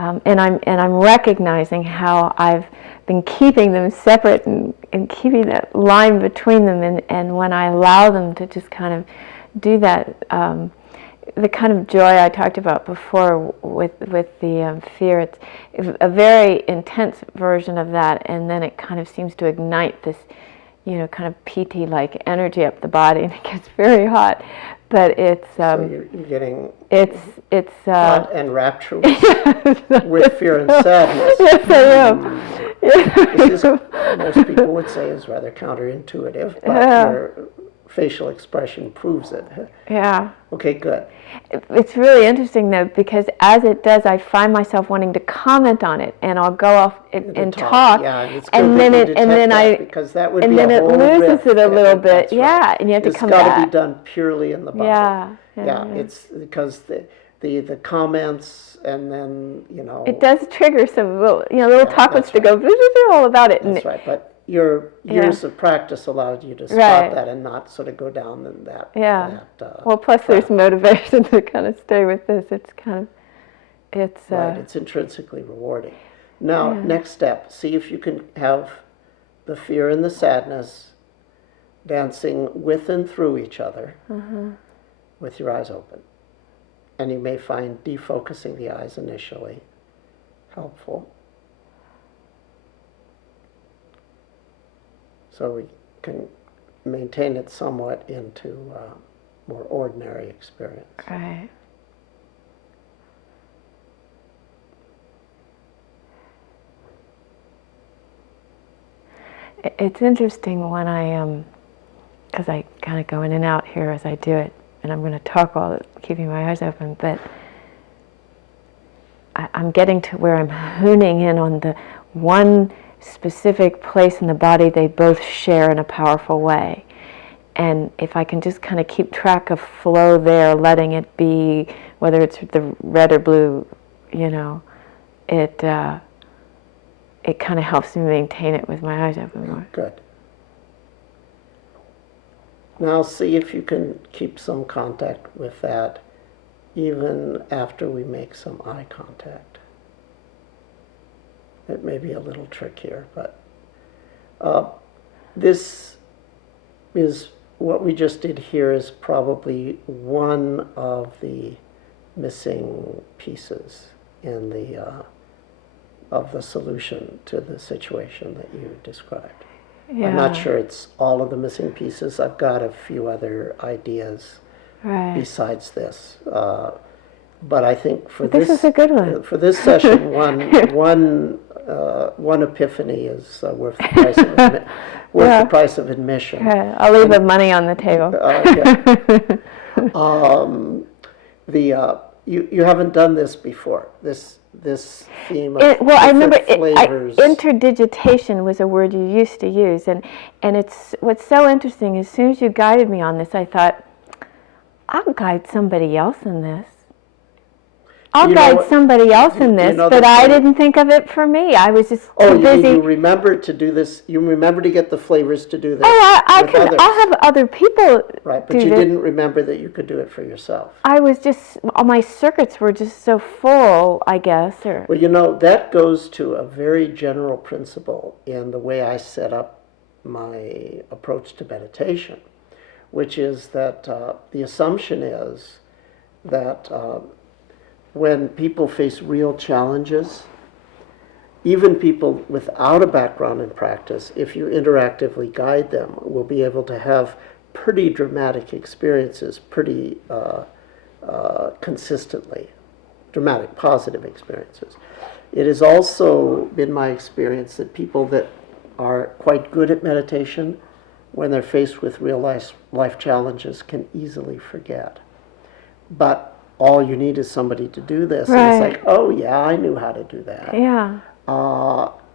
I'm recognizing how I've been keeping them separate and keeping that line between them, and when I allow them to just kind of do that, the kind of joy I talked about before with the fear, it's a very intense version of that, and then it kind of seems to ignite this, kind of PT-like energy up the body, and it gets very hot. But it's so you're getting it's hot and rapturous with fear and sadness. Yes, I am. This is, most people would say, is rather counterintuitive, but your facial expression proves it. Yeah. Okay, good. It's really interesting though, because as it does, I find myself wanting to comment on it, and I'll go off and talk. Yeah, it's good and then because that would be a whole loses riff. it a little bit. Right. Yeah, and you have to come back. It's got to be done purely in the body. Yeah. It's because the comments, and then it does trigger some little chocolates to go all about it. That's right, but your years of practice allowed you to spot that and not sort of go down in that. Well, plus there's motivation to kind of stay with this. It's kind of, right. It's intrinsically rewarding. Now, next step: see if you can have the fear and the sadness dancing with and through each other, with your eyes open. And you may find defocusing the eyes initially helpful. So we can maintain it somewhat into more ordinary experience. Right. It's interesting when because I kind of go in and out here as I do it, and I'm going to talk while keeping my eyes open, but I'm getting to where I'm honing in on the one specific place in the body they both share in a powerful way. And if I can just kind of keep track of flow there, letting it be, whether it's the red or blue, it kind of helps me maintain it with my eyes open more. Good. Now see if you can keep some contact with that even after we make some eye contact. It may be a little trickier, but this is what we just did here is probably one of the missing pieces in of the solution to the situation that you described. I'm not sure it's all of the missing pieces. I've got a few other ideas besides this. But I think this is a good one. For this session, one epiphany is worth the price of admission. I'll leave the money on the table. You haven't done this before. This theme of I remember flavors. Interdigitation was a word you used to use, and it's what's so interesting. As soon as you guided me on this, I thought, I'll guide somebody else in this. I'll guide somebody else in this, but I didn't think of it for me. I was just too busy. You remember to do this. You remember to get the flavors to do this. I'll have other people. Right, but you didn't remember that you could do it for yourself. I was just, my circuits were just so full, I guess. Well, that goes to a very general principle in the way I set up my approach to meditation, which is that the assumption is that when people face real challenges, even people without a background in practice, if you interactively guide them, will be able to have pretty dramatic experiences pretty consistently, dramatic, positive experiences. It has also been my experience that people that are quite good at meditation, when they're faced with real life challenges, can easily forget. But all you need is somebody to do this. And it's like, oh yeah, I knew how to do that. Yeah.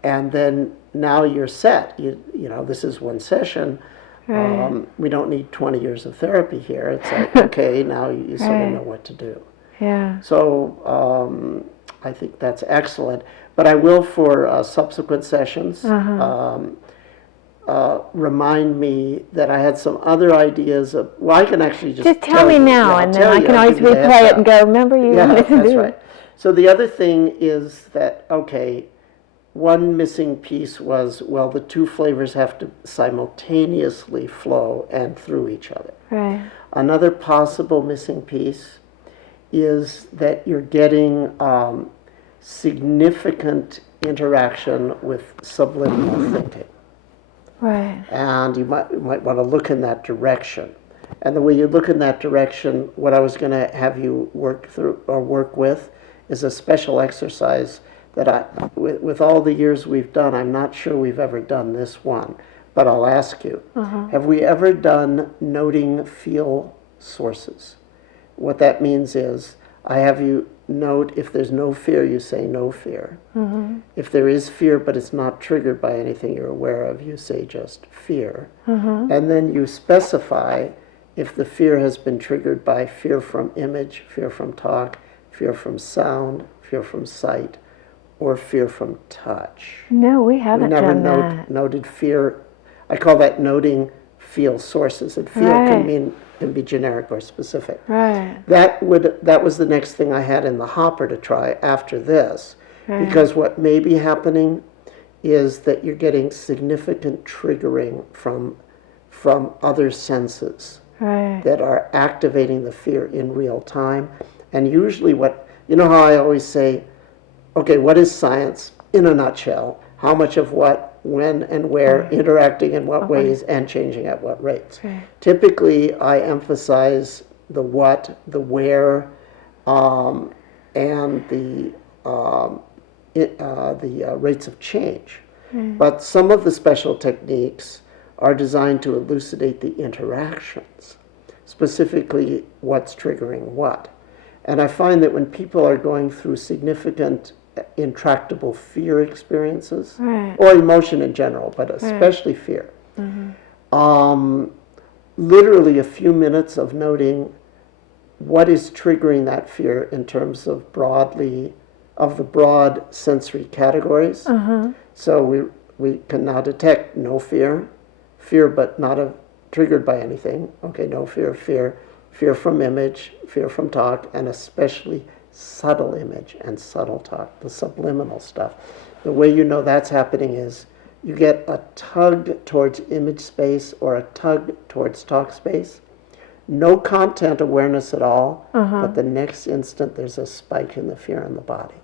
And then now you're set. This is one session. We don't need 20 years of therapy here. It's like, okay, now you sort of know what to do. Yeah. So I think that's excellent. But I will, for subsequent sessions, remind me that I had some other ideas of, I can actually just tell me now, and then I can always replay it and go, remember you wanted to do right. So the other thing is that, okay, one missing piece was, well, the two flavors have to simultaneously flow and through each other. Right. Another possible missing piece is that you're getting significant interaction with subliminal thinking. Right. And you might want to look in that direction. And the way you look in that direction, what I was going to have you work through or work with is a special exercise that with all the years we've done, I'm not sure we've ever done this one, but I'll ask you, have we ever done noting feel sources? What that means is, I have you note if there's no fear, you say no fear. If there is fear, but it's not triggered by anything you're aware of, you say just fear. And then you specify if the fear has been triggered by fear from image, fear from talk, fear from sound, fear from sight, or fear from touch. No, we haven't done that. Noted fear. I call that noting feel sources. And feel can be generic or specific. Right. That was the next thing I had in the hopper to try after this, because what may be happening is that you're getting significant triggering from other senses that are activating the fear in real time. And usually you know how I always say, okay, what is science in a nutshell? How much of what, when, and where, interacting in what ways, and changing at what rates? Typically, I emphasize the what, the where, and the rates of change. But some of the special techniques are designed to elucidate the interactions, specifically what's triggering what. And I find that when people are going through significant intractable fear experiences, or emotion in general, but especially fear, literally a few minutes of noting what is triggering that fear in terms of the broad sensory categories. So we can now detect no fear, fear but not triggered by anything. Okay, no fear, fear from image, fear from talk, and especially subtle image and subtle talk, the subliminal stuff. The way you know that's happening is you get a tug towards image space or a tug towards talk space. No content awareness at all, but the next instant there's a spike in the fear in the body.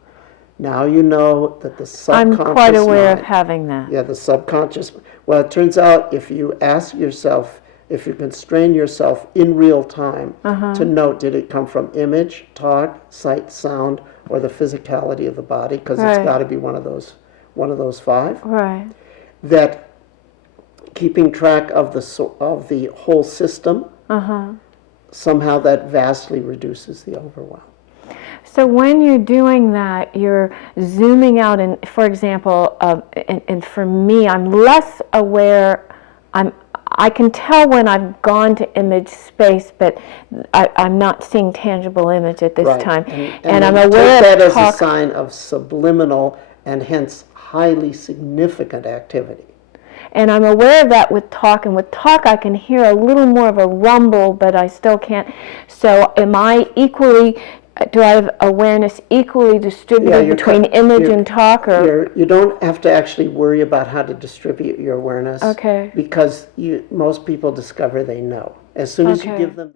Now you know that the subconscious I'm quite aware mind, of having that. Yeah, the subconscious. Well, it turns out if you ask yourself, if you constrain yourself in real time to note, did it come from image, talk, sight, sound, or the physicality of the body? Because it's got to be one of those five. Right. That keeping track of the whole system, somehow that vastly reduces the overwhelm. So when you're doing that, you're zooming out, and for example, and for me, I'm less aware. I can tell when I've gone to image space, but I'm not seeing tangible image at this time. And I'm aware take that of as a sign of subliminal and hence highly significant activity. And I'm aware of that with talk, and with talk I can hear a little more of a rumble, but I still can't. So do I have awareness equally distributed between image and talk? Or you don't have to actually worry about how to distribute your awareness. Okay. Because most people discover they know. As soon as you give them